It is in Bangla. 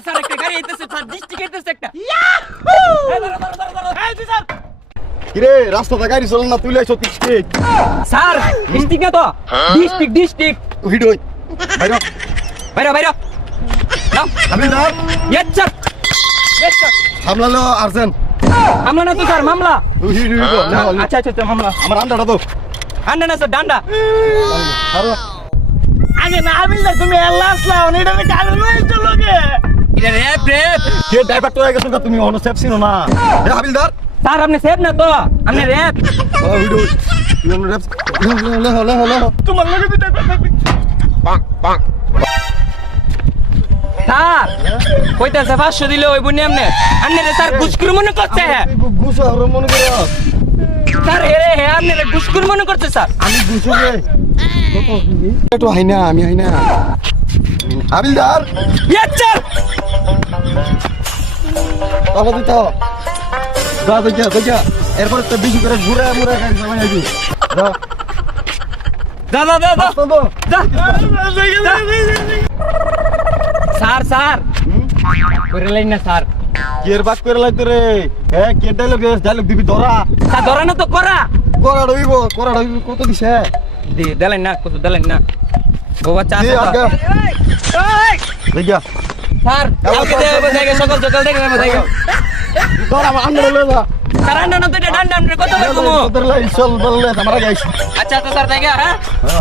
স্যার একটা গাড়ি আইতেছে স্যার দৃষ্টি আইতেছে একটা কিরে রাস্তাতে গাড়ি চলে না তুই লাইছো টিক স্যার ডিস্ট্রিক্ট না তো ডিস্ট্রিক্ট হিড হই বাইরে বাইরে নাও হাবিলদার ইয়েস স্যার হামলা লো আর্জেন্ট মামলা না তো স্যার মামলা তুই হিড আচ্ছা মামলা আমার আন্ডাটা তো ডান্ডা না স্যার ডান্ডা আরে আগে না হাবিলদার তুমি আল্লাহ আসলাও এটা আমি কানে লইছো লগে এটা রেপ কে ড্রাইভার তো হয়ে গেছো তুমি অন সেফ ছিল না এ হাবিলদার স্যার আপনি সেফ না তো আপনি রেপ ও হিড হই তুই অন রেপ লে তোমার লগে বিটা স্যার কইতাছে 500 দিলে ওই বুনি আমনে স্যার গুসকুর মনে করছে হ্যাঁ গুছো আর মনে করে স্যার হে আমনে গুসকুর মনে করছে স্যার আমি গুছো রে কত কি একটু হাইনা আমি হাইনা হাবিলদার ইয়েস স্যার তাহলে দিতে যা এরপর তো বেশি করে ঘুরে মুড়ে গাড়ি চালাই আইবি স্যার করে লাইন না স্যার কের বাক করে লাইতে রে হ্যাঁ কে ডায়লগ দিবি ধরা স্যার ধরা না তো করা করা রইব কত দিছে দেলেন না কত দেলেন না গোবা চা দে আগা দেখিয়া স্যার কালকে দেব জায়গা সকাল দেখে নেব জায়গা ধর আমার আন্ডা লয়ে যা স্যার আন্ডা না তো এটা ডান্ডা আমরা কত বার কমো তোদের লাই চল বললে আমরা গাইছি আচ্ছা স্যার জায়গা হ্যাঁ